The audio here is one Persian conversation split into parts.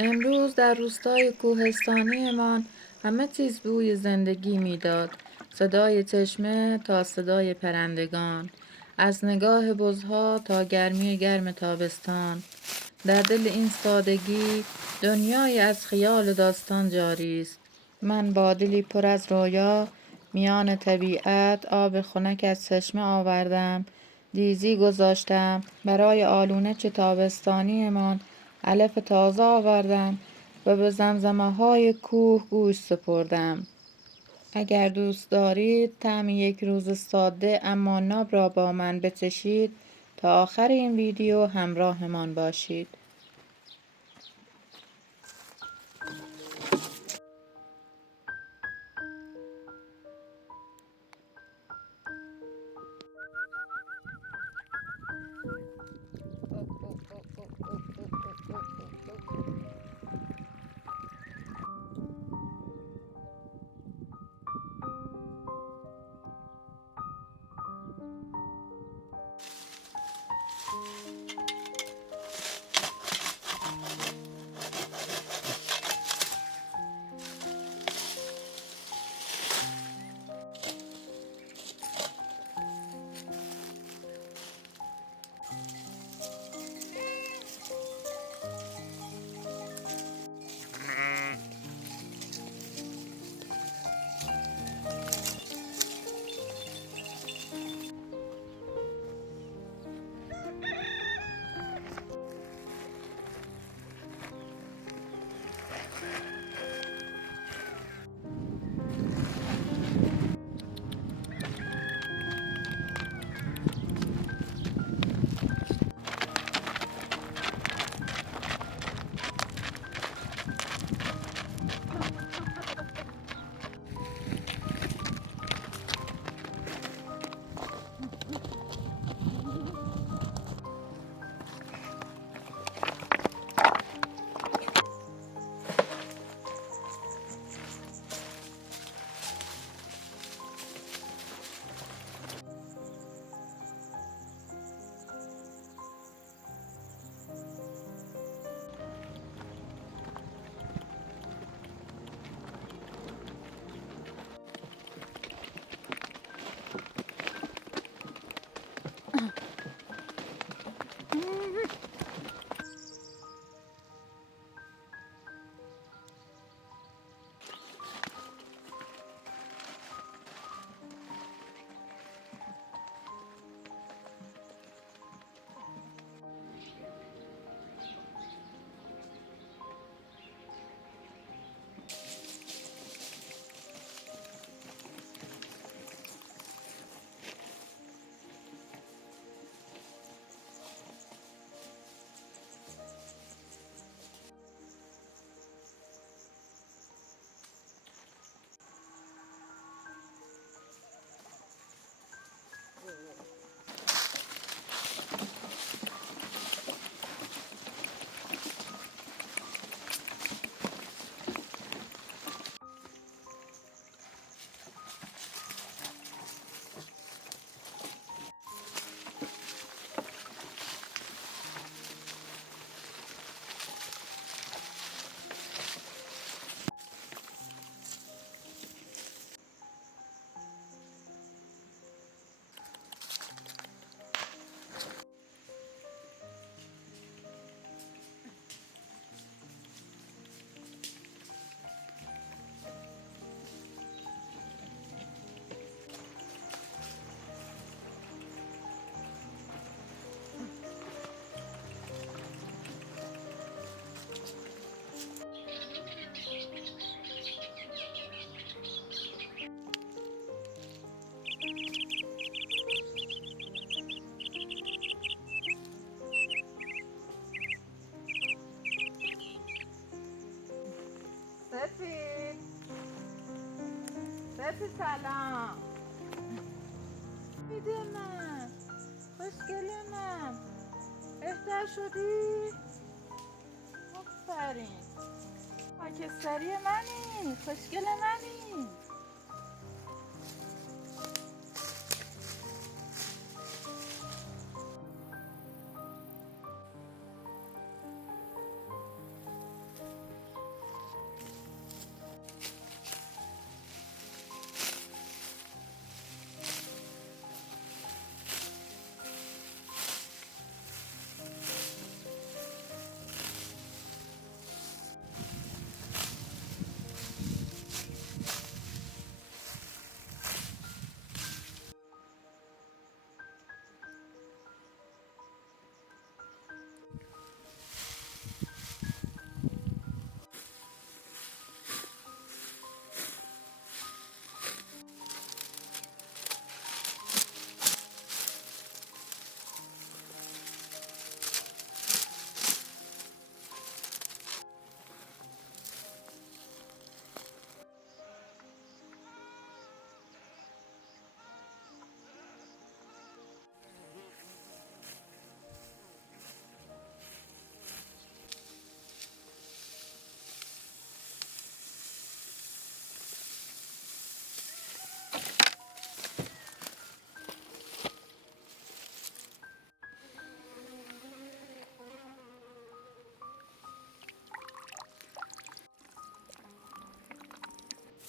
امروز در روستای کوهستانیمان همه چیز بوی زندگی میداد. صدای چشمه تا صدای پرندگان، از نگاه بزها تا گرمی گرم تابستان. در دل این سادگی دنیای از خیال و داستان جاری است. من با دلی پر از رویا میان طبیعت آب خنک از چشمه آوردم. دیزی گذاشتم برای آلونه چه تابستانیمان، علف تازه آوردم و به زمزمه های کوه گوش سپردم. اگر دوست دارید طعم یک روز ساده اما ناب را با من بچشید، تا آخر این ویدیو همراهمان باشید. سفید سفید سلام. میده من خوشگل من، بهتر شدی؟ آفرین، خاکستری منی، خوشگل منی.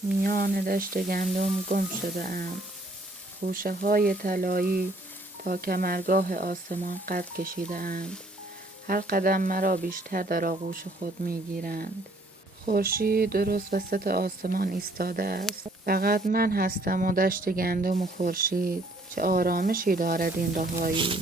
میان دشت گندم گم شده ام. خوشه های طلایی تا کمرگاه آسمان قد کشیده اند. هر قدم مرا بیشتر در آغوش خود میگیرند. خورشید درست وسط آسمان ایستاده است. فقط من هستم و دشت گندم و خورشید. چه آرامشی دارد این رهایی.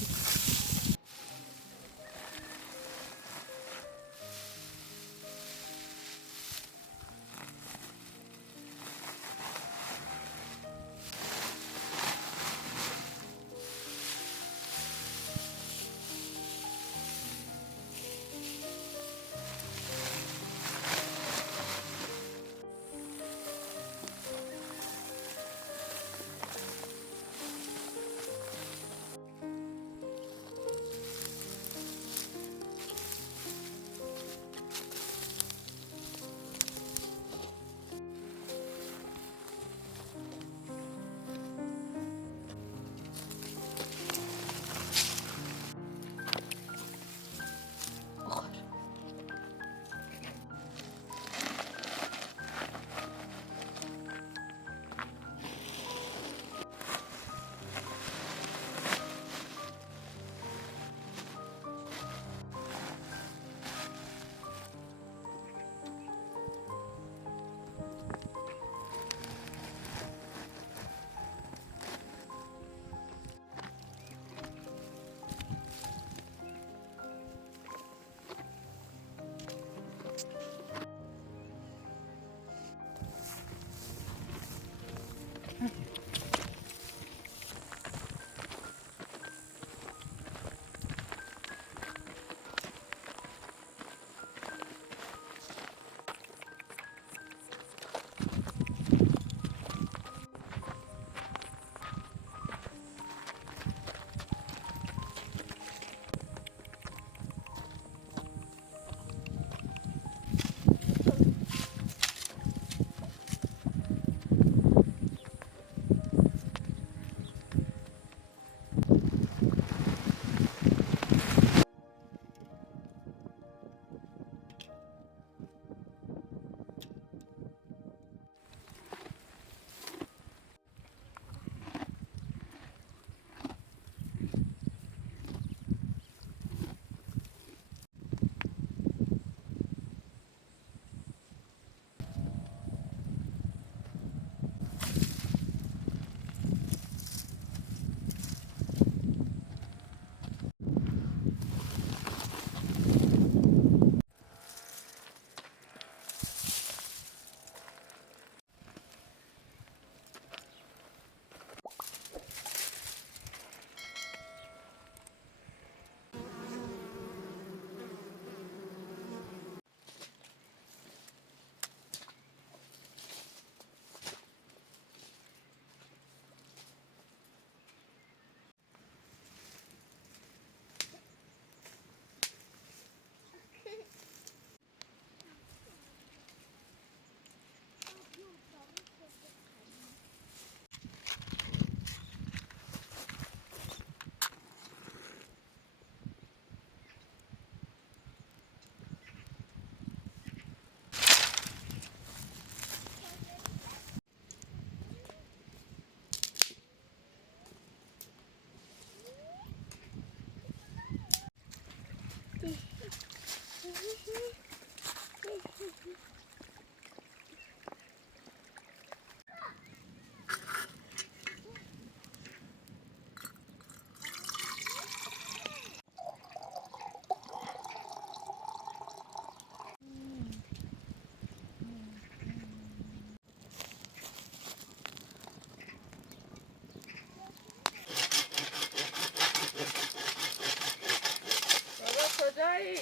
بابا کجایی؟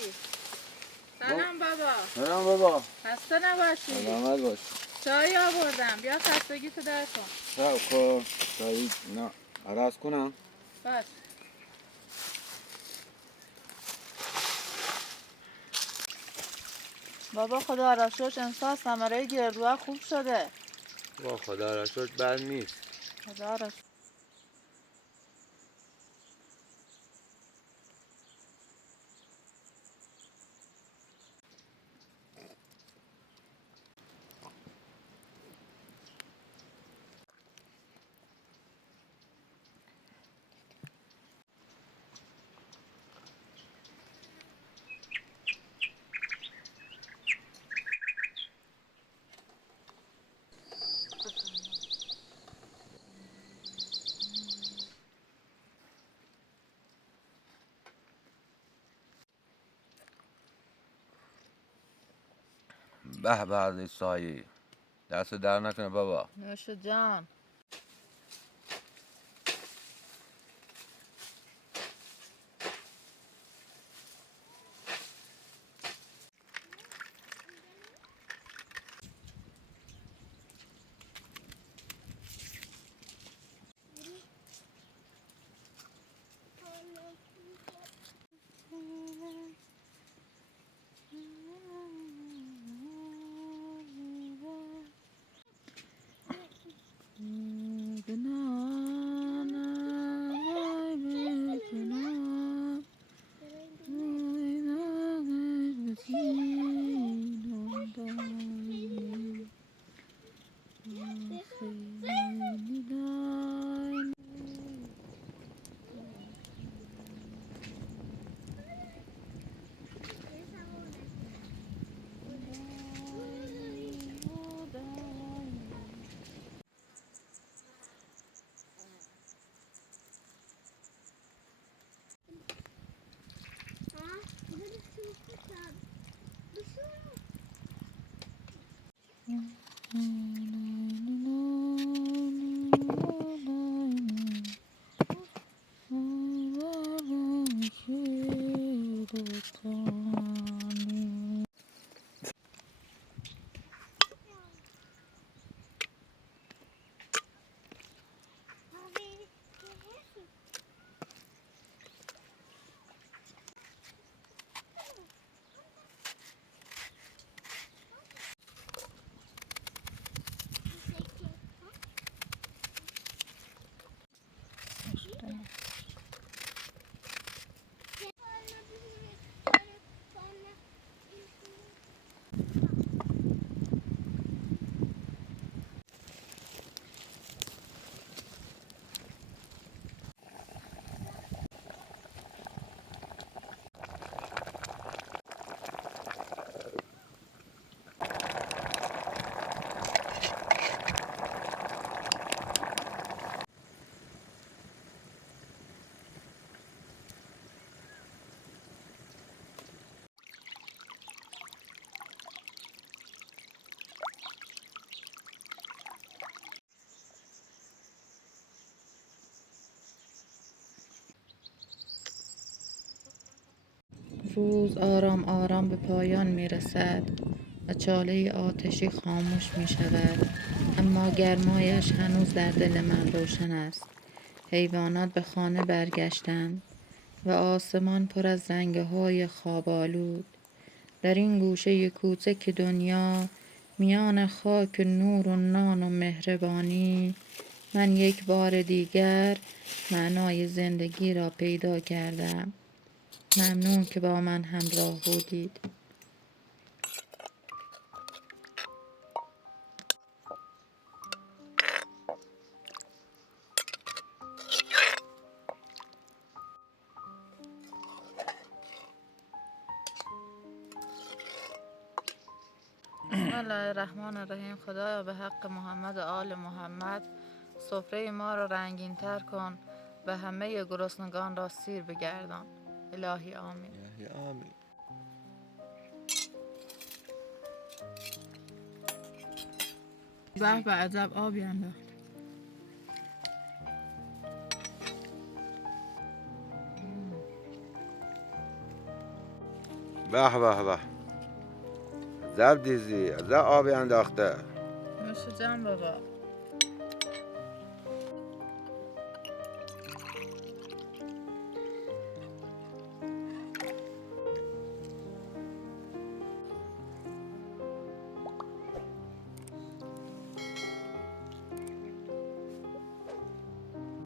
سلام بابا. سلام بابا. خسته نباشی. سلامت باش. چای آوردم، بیا خستگیتو در کن. سب کن چایی نه عرض کنم. باش. بابا خدا را شکر امسال ثمره گردوها خوب شده. با خدا را شکر بد نیست. خدا را شکر. به به عزیز سایی، دست در نکنه بابا. نوش جان. روز آرام آرام به پایان می رسد و چاله آتشی خاموش می شود، اما گرمایش هنوز در دل من روشن است. حیوانات به خانه برگشتند و آسمان پر از رنگ‌های خواب‌آلود. در این گوشه کوچک دنیا، میان خاک نور و نان و مهربانی، من یک بار دیگر معنای زندگی را پیدا کردم. ممنون که با من همراه بودید. بسم الله الرحمن الرحیم. خدایا به حق محمد و آل محمد سفره ما را رنگین تر کن و همه گرسنگان را سیر بگردان. الهی آمین. آمین. به به عجب آبی انداخت. به به به، عجب دیزی، عجب آبی انداخته. نوش جان بابا.